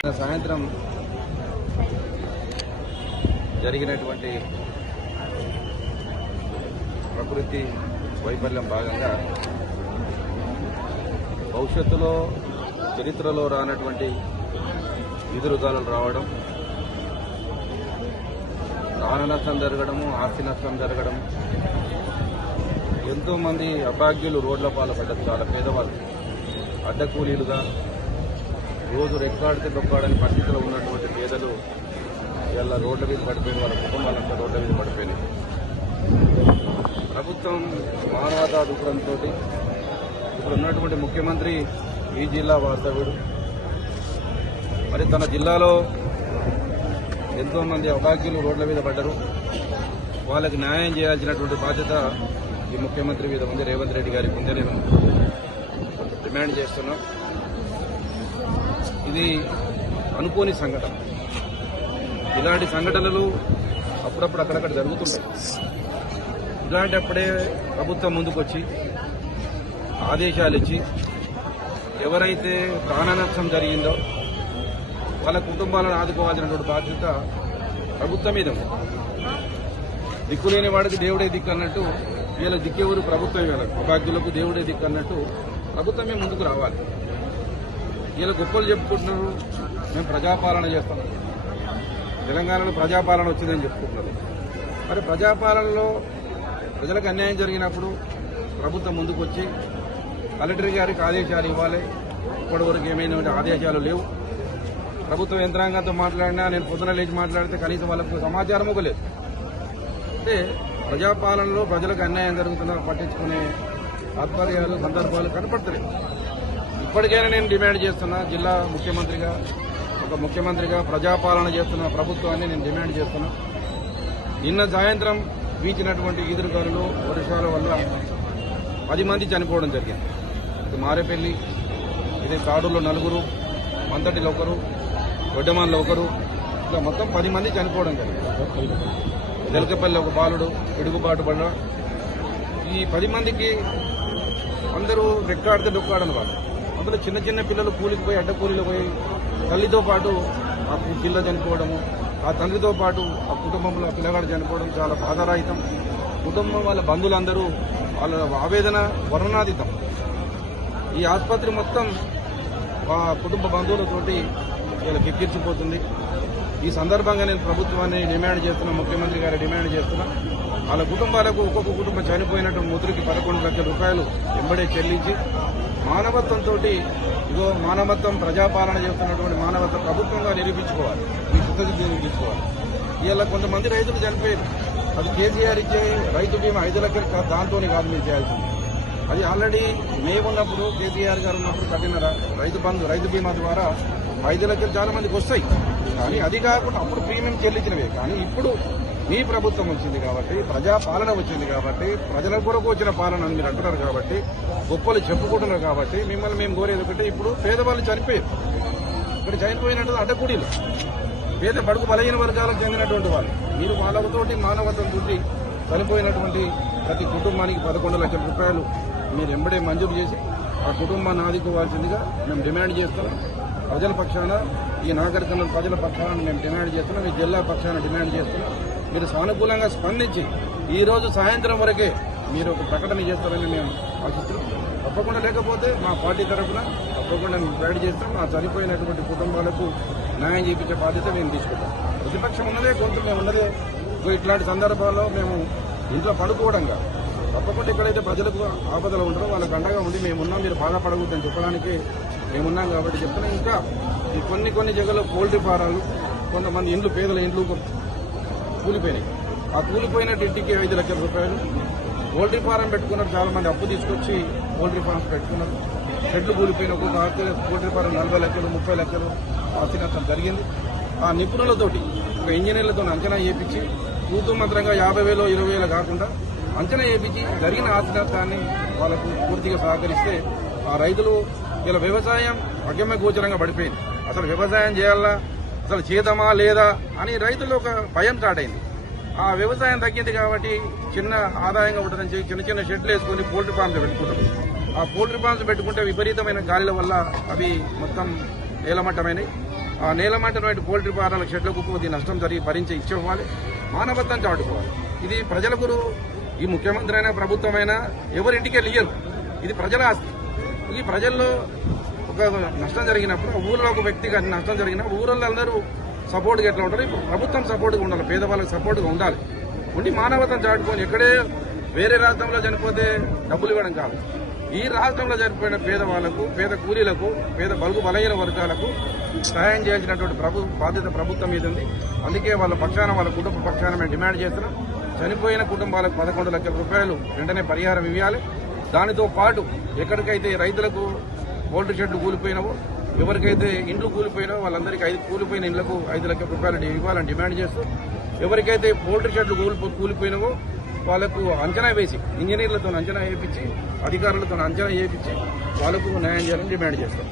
సాయంత్రం జరిగినటువంటి ప్రకృతి వైఫల్యం భాగంగా భవిష్యత్తులో చరిత్రలో రానటువంటి ఎదురుగాలు రావడం ప్రాణ నష్టం జరగడము ఆస్తి నష్టం జరగడం ఎంతోమంది అభాగ్యులు రోడ్ల పాల్పడ్డారు చాలా పేదవాళ్ళు అడ్డ కూలీలుగా రోజు రెక్కాడితే డొక్కాడని పరిస్థితిలో ఉన్నటువంటి పేదలు ఇలా రోడ్ల మీద పడిపోయిన వాళ్ళ కుటుంబాలంతా రోడ్ల మీద పడిపోయినాయి. ప్రభుత్వం మానవతా దూరంతో ఇప్పుడు ఉన్నటువంటి ముఖ్యమంత్రి ఈ జిల్లా వార్తవ్యుడు మరి తన జిల్లాలో ఎంతో మంది అభాగ్యులు రోడ్ల మీద పడ్డారు. వాళ్ళకి న్యాయం చేయాల్సినటువంటి బాధ్యత ఈ ముఖ్యమంత్రి మీద ఉంది. రేవంత్ రెడ్డి గారికి ఉందే. నేను డిమాండ్ చేస్తున్నాం. ఇది అనుకోని సంఘటన. ఇలాంటి సంఘటనలు అప్పుడప్పుడు అక్కడక్కడ జరుగుతుంటాయి. ఇలాంటప్పుడే ప్రభుత్వం ముందుకొచ్చి ఆదేశాలు ఇచ్చి ఎవరైతే ప్రాణనష్టం జరిగిందో వాళ్ళ కుటుంబాలను ఆదుకోవాల్సినటువంటి బాధ్యత ప్రభుత్వం మీద దిక్కులేని వాడికి దేవుడే దిక్కు అన్నట్టు వీళ్ళ దిక్కేవరు ప్రభుత్వం వీళ్ళకు అభాగ్యులకు దేవుడే దిక్కు అన్నట్టు ప్రభుత్వమే ముందుకు రావాలి. వీళ్ళు గొప్పలు చెప్పుకుంటున్నారు. మేము ప్రజాపాలన చేస్తాం. తెలంగాణలో ప్రజాపాలన వచ్చిందని చెప్పుకుంటున్నారు. మరి ప్రజాపాలనలో ప్రజలకు అన్యాయం జరిగినప్పుడు ప్రభుత్వం ముందుకు వచ్చి కలెక్టర్ గారికి ఆదేశాలు ఇవ్వాలి. ఇప్పటివరకు ఏమైనా ఆదేశాలు లేవు. ప్రభుత్వ యంత్రాంగంతో మాట్లాడినా నేను పొద్దున లేచి మాట్లాడితే కనీసం వాళ్ళకు సమాచారం ఒక అంటే ప్రజాపాలనలో ప్రజలకు అన్యాయం జరుగుతుందా పట్టించుకునే తాత్పర్యాలు సందర్భాలు కనపడతలేదు. ఇప్పటికైనా నేను డిమాండ్ చేస్తున్నా జిల్లా ముఖ్యమంత్రిగా ఒక ముఖ్యమంత్రిగా ప్రజాపాలన చేస్తున్న ప్రభుత్వాన్ని నేను డిమాండ్ చేస్తున్నా. నిన్న సాయంత్రం వీచినటువంటి ఈదురుగాలులు వర్షాల వల్ల పది మంది చనిపోవడం జరిగింది. ఇది మారేపల్లి ఇది కాడులో నలుగురు మంతటిలో ఒకరు గొడ్డమాన్లో ఒకరు ఇలా మొత్తం పది మంది చనిపోవడం జరిగింది. జలకపల్లి ఒక బాలుడు పిడుగుబాటు పడ ఈ పది మందికి అందరూ రెక్కాడితే డొక్కాడని వాళ్ళు. అందులో చిన్న చిన్న పిల్లలు కూలికి పోయి అడ్డ కూలీలు పోయి తల్లితో పాటు ఆ పిల్ల చనిపోవడము ఆ తండ్రితో పాటు ఆ కుటుంబంలో ఆ పిల్లగాడు చనిపోవడం చాలా బాధారాహితం. కుటుంబం వాళ్ళ బంధువులందరూ వాళ్ళ ఆవేదన వర్ణనాతీతం. ఈ ఆసుపత్రి మొత్తం ఆ కుటుంబ బంధువులతోటి ఇలా కిక్కిర్చిపోతుంది ఈ సందర్భంగా నేను ప్రభుత్వాన్ని డిమాండ్ చేస్తున్నా ముఖ్యమంత్రి గారి డిమాండ్ చేస్తున్నా. వాళ్ళ కుటుంబాలకు ఒక్కొక్క కుటుంబం చనిపోయినట్టు ముద్రకి పదకొండు లక్షల రూపాయలు వెంబడే చెల్లించి మానవత్వంతో ఇగో మానవత్వం ప్రజాపాలన చేస్తున్నటువంటి మానవత్వం ప్రభుత్వంగా నిరూపించుకోవాలి. ఈ చిత్తశుద్ధి నిరూపించుకోవాలి ఇలా కొంతమంది రైతులు చనిపోయారు. అది కేసీఆర్ ఇచ్చే రైతు బీమా ఐదు లక్షలు కాదు దాంతోనే కాదు మీరు చేయాల్సింది. అది ఆల్రెడీ మేము ఉన్నప్పుడు కేసీఆర్ గారు ఉన్నప్పుడు కట్టిన రైతు బంధు రైతు బీమా ద్వారా ఐదు లక్షలు చాలా మందికి వస్తాయి. కానీ అది కాకుండా అప్పుడు ప్రీమియం చెల్లించినవే. కానీ ఇప్పుడు మీ ప్రభుత్వం వచ్చింది కాబట్టి ప్రజా పాలన వచ్చింది కాబట్టి ప్రజల కొరకు వచ్చిన పాలన అని మీరు అంటున్నారు కాబట్టి గొప్పలు చెప్పుకుంటున్నారు కాబట్టి మిమ్మల్ని మేము కోరేది ఒకటి ఇప్పుడు పేదవాళ్ళు చనిపోయారు. ఇక్కడ చనిపోయినట్టు అడ్డకూడీలు పేద బడుగు బలహీన వర్గాలకు చెందినటువంటి వాళ్ళు. మీరు వాళ్ళతోటి మానవత్వంతో చనిపోయినటువంటి ప్రతి కుటుంబానికి పదకొండు లక్షల రూపాయలు మీరు ఎంబడే మంజూరు చేసి ఆ కుటుంబాన్ని ఆదుకోవాల్సిందిగా మేము డిమాండ్ చేస్తున్నాం. ప్రజల పక్షాన ఈ నాగరికర్ణం ప్రజల పక్షాన మేము డిమాండ్ చేస్తున్నాం. ఈ జిల్లా పక్షాన డిమాండ్ చేస్తున్నాం. మీరు సానుకూలంగా స్పందించి ఈ రోజు సాయంత్రం వరకే మీరు ఒక ప్రకటన చేస్తారని మేము ఆశిస్తున్నాం. తప్పకుండా లేకపోతే మా పార్టీ తరఫున తప్పకుండా మేము గైడ్ చేస్తాం. ఆ చనిపోయినటువంటి కుటుంబాలకు న్యాయం చేయించే బాధ్యత మేము తీసుకుంటాం. ప్రతిపక్షం ఉన్నదే కొంత మేము ఉన్నదే ఇట్లాంటి సందర్భాల్లో మేము ఇంట్లో పడుకోవడంగా తప్పకుండా ఎక్కడైతే ప్రజలకు ఆపదలు ఉంటారో వాళ్ళకి అండగా ఉండి మేమున్నాం మీరు బాధపడకూడదని చెప్పడానికి మేమున్నాం కాబట్టి చెప్తున్నాం. ఇంకా ఈ కొన్ని కొన్ని జగల్లో పోల్ట్రీ ఫారాలు కొంతమంది ఇండ్లు పేదల ఇండ్లు కూలిపోయినాయి. ఆ కూలిపోయిన ఇంటికి ఐదు లక్షల రూపాయలు. పోల్ట్రీ ఫారం పెట్టుకున్నారు చాలా మంది అప్పు తీసుకొచ్చి పోల్ట్రీ ఫార్మ్స్ పెట్టుకున్నారు. షెడ్లు కూలిపోయిన ఒక్కొక్క పోల్ట్రీ ఫారం నలభై లక్షలు ముప్పై లక్షలు ఆస్తి నష్టం జరిగింది. ఆ నిపుణులతోటి ఒక ఇంజనీర్లతో అంచనా చేపించి కూతురు మంత్రంగా యాభై వేలు ఇరవై వేలు కాకుండా అంచనా చేపించి జరిగిన ఆస్తి నష్టాన్ని వాళ్ళకు పూర్తిగా సహకరిస్తే ఆ రైతులు ఇలా వ్యవసాయం అగమ్య గోచరంగా పడిపోయింది. అసలు వ్యవసాయం చేయాలా? అసలు చేద్దామా లేదా అని రైతులు ఒక భయం స్టార్ట్ అయింది. ఆ వ్యవసాయం తగ్గింది కాబట్టి చిన్న ఆదాయంగా ఉంటుందని చెప్పి చిన్న చిన్న షెడ్లు వేసుకొని పోల్ట్రీ ఫార్మ్స్ పెట్టుకుంటాం. ఆ పోల్ట్రీ ఫార్మ్స్ పెట్టుకుంటే విపరీతమైన గాలిల వల్ల అవి మొత్తం నేలమట్టమైనవి ఆ నేలమంటటువంటి పోల్ట్రీ ఫారాల షెడ్లకు కొద్ది నష్టం జరిగి భరించి ఇచ్చేవ్వాలి మానవత్వం చాటుకోవాలి. ఇది ప్రజలకు ఈ ముఖ్యమంత్రి అయినా ప్రభుత్వమైనా ఎవరింటికి వెళ్ళియరు ఇది ప్రజల ఆస్తి. ఈ ప్రజల్లో ఒక నష్టం జరిగినప్పుడు ఊళ్ళో ఒక వ్యక్తికి నష్టం జరిగినా ఊళ్ళో అందరూ సపోర్ట్గా ఎట్లా ఉంటారు? ఇప్పుడు ప్రభుత్వం సపోర్ట్గా ఉండాలి పేదవాళ్ళకి సపోర్ట్గా ఉండాలి. ఉండి మానవతను చాటుకొని ఎక్కడే వేరే రాష్ట్రంలో చనిపోతే డబ్బులు ఇవ్వడం కాదు. ఈ రాష్ట్రంలో చనిపోయిన పేదవాళ్ళకు పేద కూలీలకు పేద బలుగు బలహీన వర్గాలకు సహాయం చేయాల్సినటువంటి ప్రభు బాధ్యత ప్రభుత్వం మీద ఉంది. అందుకే వాళ్ళ పక్షాన వాళ్ళ కుటుంబ పక్షాన మేము డిమాండ్ చేస్తున్నాం. చనిపోయిన కుటుంబాలకు పదకొండు లక్షల రూపాయలు వెంటనే పరిహారం ఇవ్వాలి. దానితో పాటు ఎక్కడికైతే రైతులకు పోల్ట్రీ షెడ్లు కూలిపోయినావో ఎవరికైతే ఇండ్లు కూలిపోయినావో వాళ్ళందరికీ ఐదు కూలిపోయిన ఇండ్లకు ఐదు లక్షల రూపాయలు ఇవ్వాలని డిమాండ్ చేస్తూ ఎవరికైతే పోల్ట్రీ షెడ్లు కూలిపో కూలిపోయినావో వాళ్ళకు అంచనా వేసి ఇంజనీర్లతో అంచనా వేయించి అధికారులతో అంచనా వేయించి వాళ్ళకు న్యాయం చేయాలని డిమాండ్ చేస్తాం.